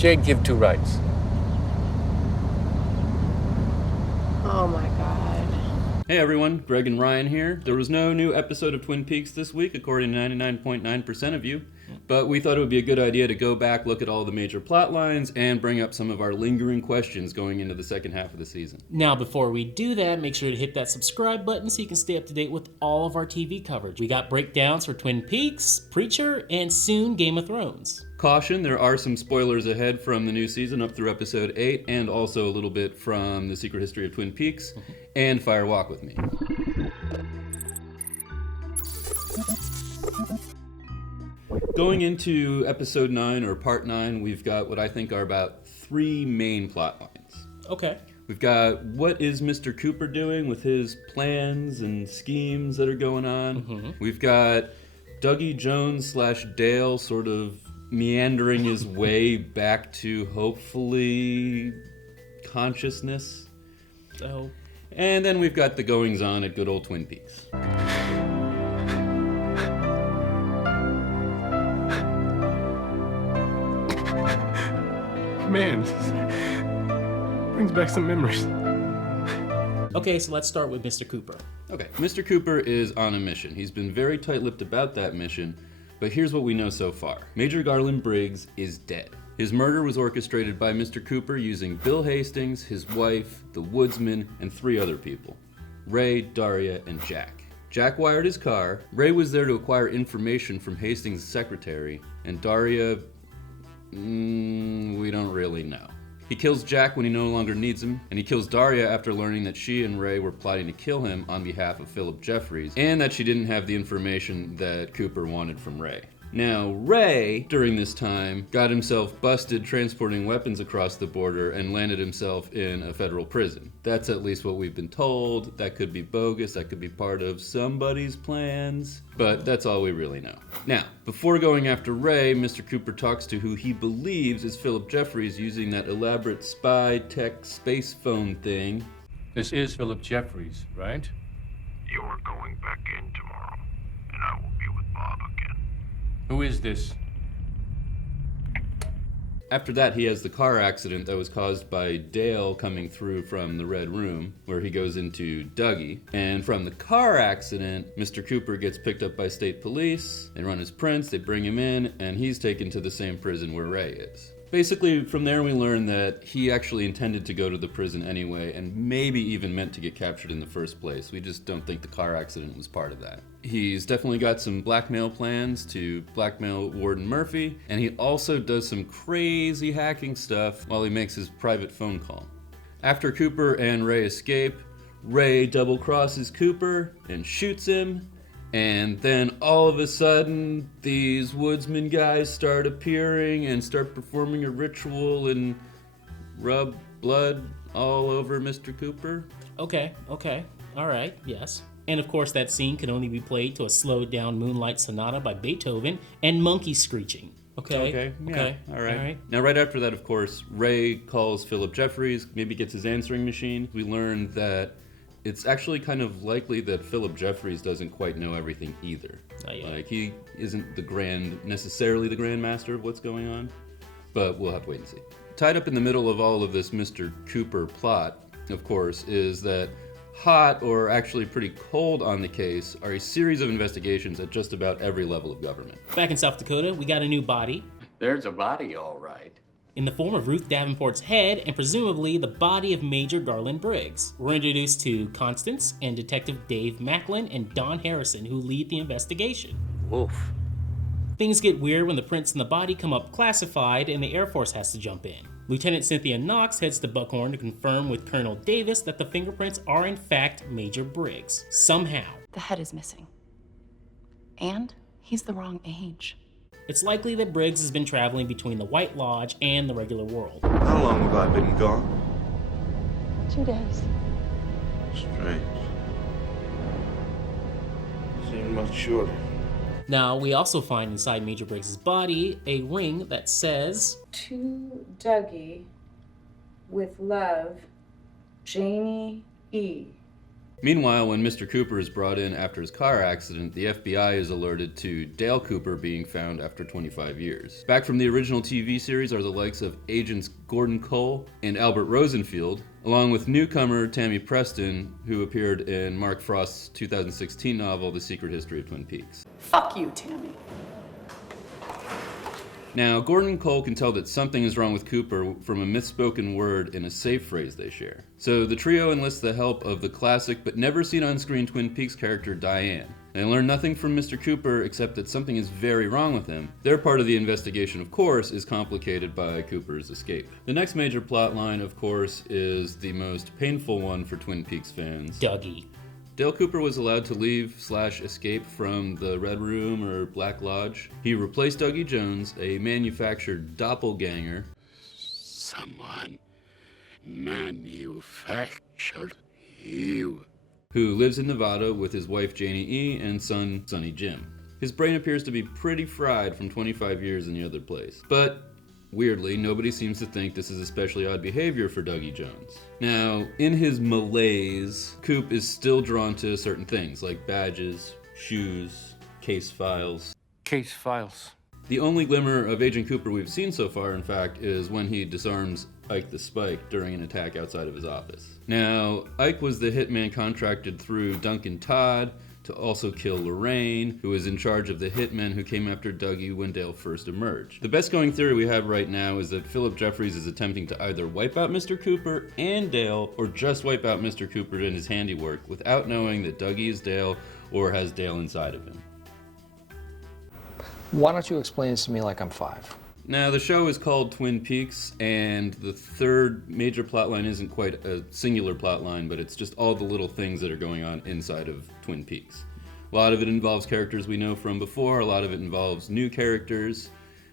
Jake give two rights. Oh my god. Hey everyone, Greg and Ryan here. There was no new episode of Twin Peaks this week, according to 99.9% of you, but we thought it would be a good idea to go back, look at all the major plot lines, and bring up some of our lingering questions going into the second half of the season. Now, before we do that, make sure to hit that subscribe button so you can stay up to date with all of our TV coverage. We got breakdowns for Twin Peaks, Preacher, and soon Game of Thrones. Caution, there are some spoilers ahead from the new season up through episode 8, and also a little bit from The Secret History of Twin Peaks, and Fire Walk with Me. Going into episode 9, or part 9, we've got what I think are about 3 main plot lines. Okay. We've got what is Mr. Cooper doing with his plans and schemes that are going on. We've got Dougie Jones / Dale sort of meandering his way back to hopefully consciousness. So, And then we've got the goings on at good old Twin Peaks. Man, brings back some memories. okay, so let's start with Mr. Cooper. Okay, Mr. Cooper is on a mission. He's been very tight-lipped about that mission, but here's what we know so far. Major Garland Briggs is dead. His murder was orchestrated by Mr. Cooper using Bill Hastings, his wife, the woodsman, and 3 other people. Ray, Daria, and Jack. Jack wired his car. Ray was there to acquire information from Hastings' secretary, and Daria, we don't really know. He kills Jack when he no longer needs him, and he kills Daria after learning that she and Ray were plotting to kill him on behalf of Philip Jeffries, and that she didn't have the information that Cooper wanted from Ray. Now, Ray, during this time, got himself busted transporting weapons across the border and landed himself in a federal prison. That's at least what we've been told. That could be bogus, that could be part of somebody's plans, but that's all we really know. Now, before going after Ray, Mr. Cooper talks to who he believes is Philip Jeffries using that elaborate spy tech space phone thing. This is Philip Jeffries, right? You are going back in tomorrow, and I will be with Bob again. Who is this? After that, he has the car accident that was caused by Dale coming through from the Red Room, where he goes into Dougie. And from the car accident, Mr. Cooper gets picked up by state police. They run his prints, they bring him in, and he's taken to the same prison where Ray is. Basically, from there we learn that he actually intended to go to the prison anyway, and maybe even meant to get captured in the first place. We just don't think the car accident was part of that. He's definitely got some blackmail plans to blackmail Warden Murphy, and he also does some crazy hacking stuff while he makes his private phone call. After Cooper and Ray escape, Ray double-crosses Cooper and shoots him, and then all of a sudden, these woodsman guys start appearing and start performing a ritual and rub blood all over Mr. Cooper. Okay, alright, yes. And of course that scene can only be played to a slowed down Moonlight Sonata by Beethoven and monkey screeching. Okay, all right. Now, right after that, of course, Ray calls Philip Jeffries, maybe gets his answering machine. We learn that it's actually kind of likely that Philip Jeffries doesn't quite know everything either. Like, he isn't necessarily the grand master of what's going on, but we'll have to wait and see. Tied up in the middle of all of this Mr. Cooper plot, of course, is that hot, or actually pretty cold on the case, are a series of investigations at just about every level of government. Back in South Dakota, we got a new body. There's a body, all right. In the form of Ruth Davenport's head and presumably the body of Major Garland Briggs. We're introduced to Constance and Detective Dave Macklin and Don Harrison, who lead the investigation. Woof. Things get weird when the prints in the body come up classified and the Air Force has to jump in. Lieutenant Cynthia Knox heads to Buckhorn to confirm with Colonel Davis that the fingerprints are in fact Major Briggs. Somehow. The head is missing. And he's the wrong age. It's likely that Briggs has been traveling between the White Lodge and the regular world. How long have I been gone? 2 days. Strange. Seemed much shorter. Now, we also find inside Major Briggs' body a ring that says, To Dougie, with love, Janie E. Meanwhile, when Mr. Cooper is brought in after his car accident, the FBI is alerted to Dale Cooper being found after 25 years. Back from the original TV series are the likes of Agents Gordon Cole and Albert Rosenfield, along with newcomer Tammy Preston, who appeared in Mark Frost's 2016 novel, The Secret History of Twin Peaks. Fuck you, Tammy. Now, Gordon and Cole can tell that something is wrong with Cooper from a misspoken word in a save phrase they share. So the trio enlists the help of the classic but never seen on screen Twin Peaks character Diane. They learn nothing from Mr. Cooper except that something is very wrong with him. Their part of the investigation, of course, is complicated by Cooper's escape. The next major plot line, of course, is the most painful one for Twin Peaks fans. Dougie. Dale Cooper was allowed to leave/escape from the Red Room or Black Lodge. He replaced Dougie Jones, a manufactured doppelganger. Someone manufactured you. Who lives in Nevada with his wife Janie E. and son Sonny Jim. His brain appears to be pretty fried from 25 years in the other place. But weirdly, nobody seems to think this is especially odd behavior for Dougie Jones. Now, in his malaise, Coop is still drawn to certain things like badges, shoes, case files. Case files. The only glimmer of Agent Cooper we've seen so far, in fact, is when he disarms Ike the Spike during an attack outside of his office. Now, Ike was the hitman contracted through Duncan Todd to also kill Lorraine, who is in charge of the hitmen who came after Dougie when Dale first emerged. The best going theory we have right now is that Philip Jeffries is attempting to either wipe out Mr. Cooper and Dale, or just wipe out Mr. Cooper and his handiwork without knowing that Dougie is Dale or has Dale inside of him. Why don't you explain this to me like I'm 5? Now, the show is called Twin Peaks, and the third major plotline isn't quite a singular plotline, but it's just all the little things that are going on inside of Twin Peaks. A lot of it involves characters we know from before, a lot of it involves new characters,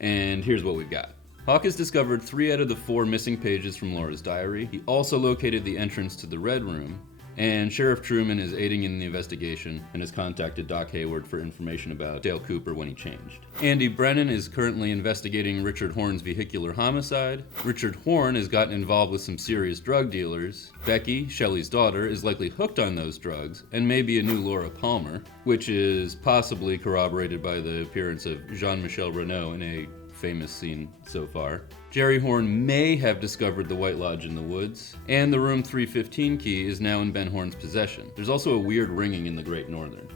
and here's what we've got. Hawk has discovered 3 out of the 4 missing pages from Laura's diary. He also located the entrance to the Red Room, and Sheriff Truman is aiding in the investigation and has contacted Doc Hayward for information about Dale Cooper when he changed. Andy Brennan is currently investigating Richard Horne's vehicular homicide. Richard Horne has gotten involved with some serious drug dealers. Becky, Shelley's daughter, is likely hooked on those drugs and may be a new Laura Palmer, which is possibly corroborated by the appearance of Jean-Michel Renaud in a famous scene so far. Jerry Horne may have discovered the White Lodge in the woods, and the room 315 key is now in Ben Horne's possession. There's also a weird ringing in the Great Northern.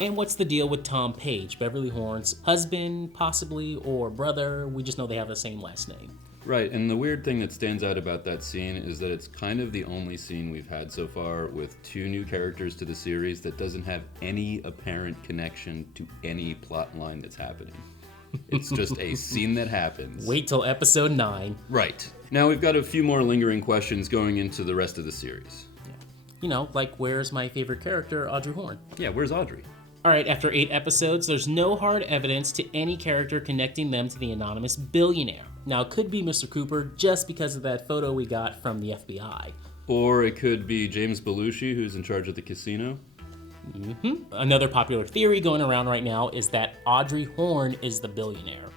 And what's the deal with Tom Page, Beverly Horne's husband, possibly, or brother? We just know they have the same last name. Right, and the weird thing that stands out about that scene is that it's kind of the only scene we've had so far with 2 new characters to the series that doesn't have any apparent connection to any plot line that's happening. It's just a scene that happens. Wait till episode 9. Right. Now we've got a few more lingering questions going into the rest of the series. You know, like where's my favorite character, Audrey Horne? Yeah, where's Audrey? Alright, after 8 episodes, there's no hard evidence to any character connecting them to the anonymous billionaire. Now, it could be Mr. Cooper just because of that photo we got from the FBI. Or it could be James Belushi, who's in charge of the casino. Another popular theory going around right now is that Audrey Horne is the billionaire.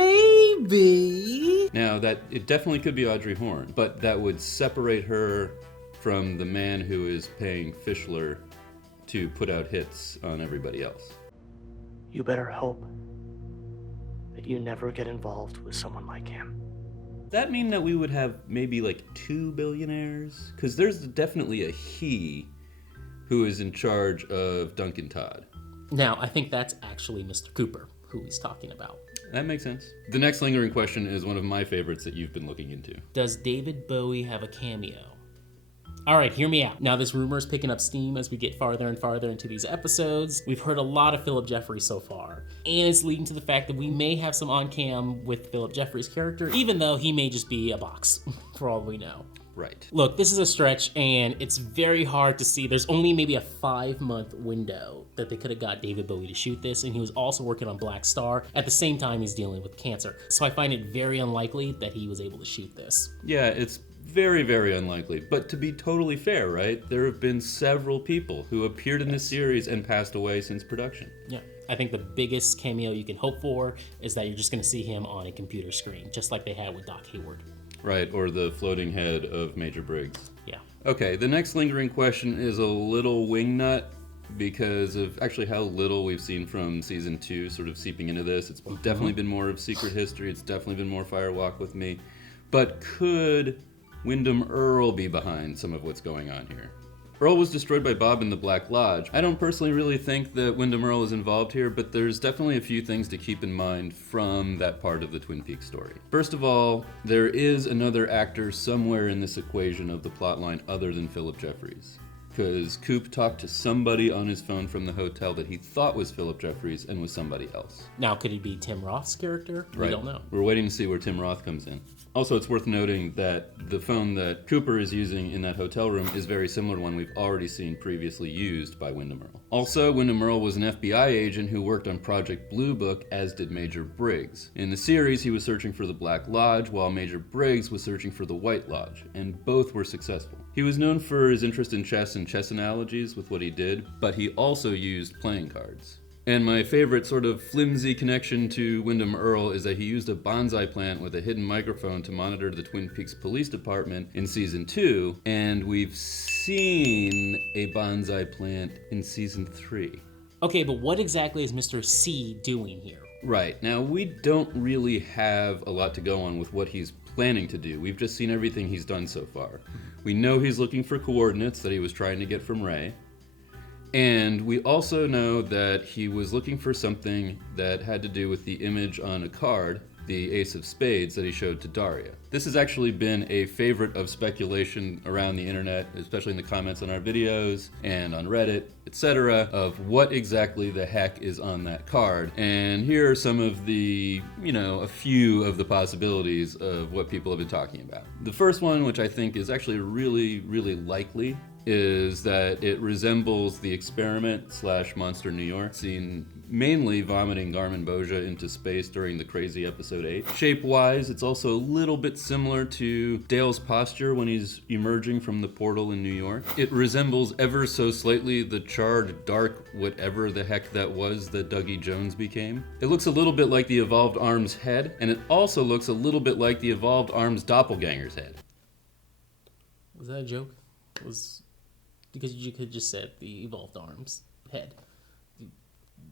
Maybe. Now, that it definitely could be Audrey Horne, but that would separate her from the man who is paying Fischler to put out hits on everybody else. You better hope that you never get involved with someone like him. Does that mean that we would have maybe like 2 billionaires? Because there's definitely a he who is in charge of Duncan Todd. Now, I think that's actually Mr. Cooper, who he's talking about. That makes sense. The next lingering question is one of my favorites that you've been looking into. Does David Bowie have a cameo? Alright, hear me out. Now this rumor is picking up steam as we get farther and farther into these episodes. We've heard a lot of Philip Jeffries so far, and it's leading to the fact that we may have some on-cam with Philip Jeffries' character, even though he may just be a box, for all we know. Right. Look, this is a stretch, and it's very hard to see. There's only maybe a 5-month window that they could have got David Bowie to shoot this, and he was also working on Black Star. At the same time, he's dealing with cancer. So I find it very unlikely that he was able to shoot this. Yeah, it's very, very unlikely. But to be totally fair, right? There have been several people who appeared in this series and passed away since production. Yeah. I think the biggest cameo you can hope for is that you're just going to see him on a computer screen, just like they had with Doc Hayward. Right, or the floating head of Major Briggs. Yeah. Okay, the next lingering question is a little wingnut because of actually how little we've seen from season 2 sort of seeping into this. It's definitely been more of Secret History, it's definitely been more Fire Walk with Me. But could Wyndham Earl be behind some of what's going on here? Earl was destroyed by Bob in the Black Lodge. I don't personally really think that Wyndham Earl is involved here, but there's definitely a few things to keep in mind from that part of the Twin Peaks story. First of all, there is another actor somewhere in this equation of the plotline other than Philip Jeffries. Because Coop talked to somebody on his phone from the hotel that he thought was Philip Jeffries and was somebody else. Now, could he be Tim Roth's character? We don't know. We're waiting to see where Tim Roth comes in. Also, it's worth noting that the phone that Cooper is using in that hotel room is very similar to one we've already seen previously used by Wyndham Earl. Also, Wyndham Earl was an FBI agent who worked on Project Blue Book, as did Major Briggs. In the series, he was searching for the Black Lodge, while Major Briggs was searching for the White Lodge, and both were successful. He was known for his interest in chess and chess analogies with what he did, but he also used playing cards. And my favorite sort of flimsy connection to Wyndham Earl is that he used a bonsai plant with a hidden microphone to monitor the Twin Peaks Police Department in season 2, and we've seen a bonsai plant in season 3. Okay, but what exactly is Mr. C doing here? Right, now we don't really have a lot to go on with what he's planning to do. We've just seen everything he's done so far. We know he's looking for coordinates that he was trying to get from Ray. And we also know that he was looking for something that had to do with the image on a card, the Ace of Spades, that he showed to Daria. This has actually been a favorite of speculation around the internet, especially in the comments on our videos and on Reddit, etc., of what exactly the heck is on that card. And here are some of the, a few of the possibilities of what people have been talking about. The first one, which I think is actually really, really likely, is that it resembles the Experiment / Monster New York, seen mainly vomiting Garmin Boja into space during the crazy episode 8. Shape-wise, it's also a little bit similar to Dale's posture when he's emerging from the portal in New York. It resembles ever so slightly the charred, dark, whatever the heck that was that Dougie Jones became. It looks a little bit like the Evolved Arms head, and it also looks a little bit like the Evolved Arms doppelganger's head. Was that a joke? Because you could just said the Evolved Arms head.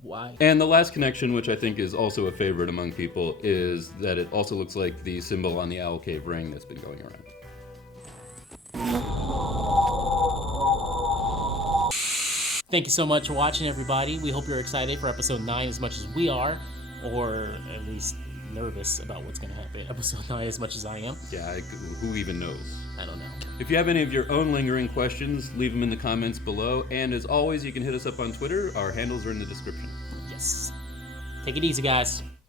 Why? And the last connection, which I think is also a favorite among people, is that it also looks like the symbol on the Owl Cave ring that's been going around. Thank you so much for watching, everybody. We hope you're excited for episode 9 as much as we are, or at least nervous about what's going to happen in episode 9 as much as I am. Yeah, who even knows? I don't know. If you have any of your own lingering questions, leave them in the comments below. And as always, you can hit us up on Twitter. Our handles are in the description. Yes. Take it easy, guys.